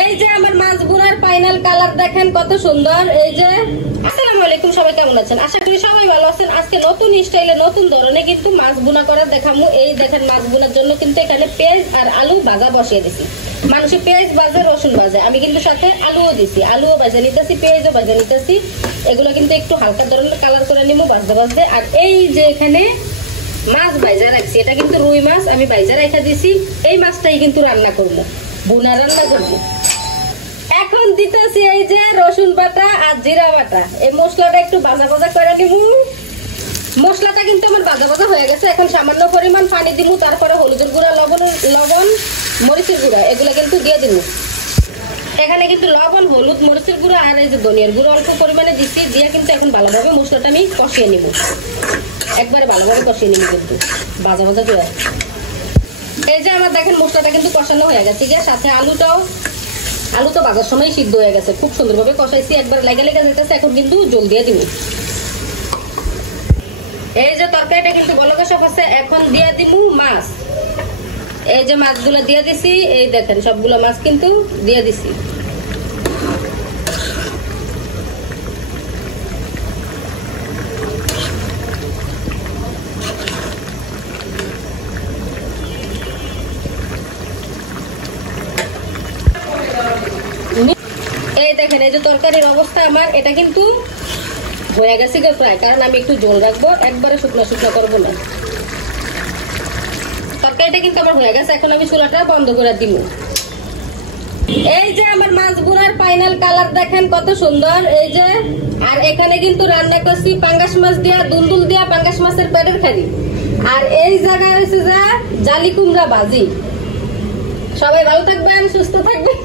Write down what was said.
এই যে আমার মাছ বুনার ফাইনাল কালার দেখেন কত সুন্দর। এই যে আসসালামু আলাইকুম, সবাই কেমন আছেন? আশা করি সবাই ভালো আছেন। আজকে নতুন স্টাইলে নতুন ধরনের কিন্তু মাছ বুনা করার দেখামু। এই দেখেন মাছ বুনার জন্য কিন্তু এখানে পেঁয়াজ আর আলু ভাজা বসিয়ে দিছি। মানুষে পেঁয়াজ ভাজে, রসুন ভাজে, আমি কিন্তু সাথে আলুও দিছি। আলুও ভাজে নিতেছি, পেঁয়াজও ভাজে নিতেছি। এগুলো কিন্তু একটু হালকা ধরনের কালার করে নিবো ভাজতে ভাজতে। আর এই যে এখানে মাছ ভাজা রাখছি, এটা কিন্তু রুই মাছ আমি ভাজা রেখে দিছি। এই মাছটাই কিন্তু রান্না করবো, বুনা রান্না করবো। এখন দিতেছি এই যে রসুন বাটা আর জিরা বাটা। এই মশলাটা একটু ভাজা ভাজা করে নিব। মশলাটা কিন্তু আমার ভাজা ভাজা হয়ে গেছে। এখন সামান্য পরিমাণ পানি দিব, তারপরে হলুদের গুঁড়া, লবণ, মরিচের গুঁড়া এগুলো কিন্তু দিয়ে দিব। এখানে কিন্তু লবণ, হলুদ, মরিচের গুঁড়া আর এই যে ধনিয়ার গুঁড়ো অল্প পরিমাণে দিচ্ছি। দিয়ে কিন্তু এখন ভালোভাবে মশলাটা আমি কষিয়ে নিব, একবারে ভালোভাবে কষিয়ে নিব কিন্তু ভাজা ভাজা করে। এই যে আমার দেখেন মশলাটা কিন্তু কষানো হয়ে গেছে, সাথে আলু তো ভাজার সময় সিদ্ধ হয়ে গেছে, খুব সুন্দরভাবে কষাইছি, একবার লেগে লেগে যেতেছে। এখন কিন্তু জল দিয়ে দিব। এই যে তরকারিটা কিন্তু বলকা সব আছে। এখন দিয়ে দিব মাছ। এই যে মাছগুলো দিয়ে দিছি, এই দেখেন সবগুলো মাছ কিন্তু দিয়ে দিছি। এই দেখেন এই যে তরকারির অবস্থা আমার, এটা কিন্তু হয়ে গেছে প্রায়, কারণ আমি একটু জল রাখবো, একবারে শুকনো শুকনো করবো না। তরকারিটা কিন্তু আমার হয়ে গেছে। এখন আমি চুলাটা বন্ধ করে দিব। এই যে আমার মাছ বুনার ফাইনাল কালার দেখেন কত সুন্দর। এই যে আর এখানে কিন্তু রান্না করছি পাঙ্গাস মাছ দিয়া, দুন্দুল দিয়া পাঙ্গাস মাছের পেটের খালি। আর এই জায়গায় হয়েছে যে জালি কুমড়া ভাজি। সবাই ভালো থাকবেন, সুস্থ থাকবেন,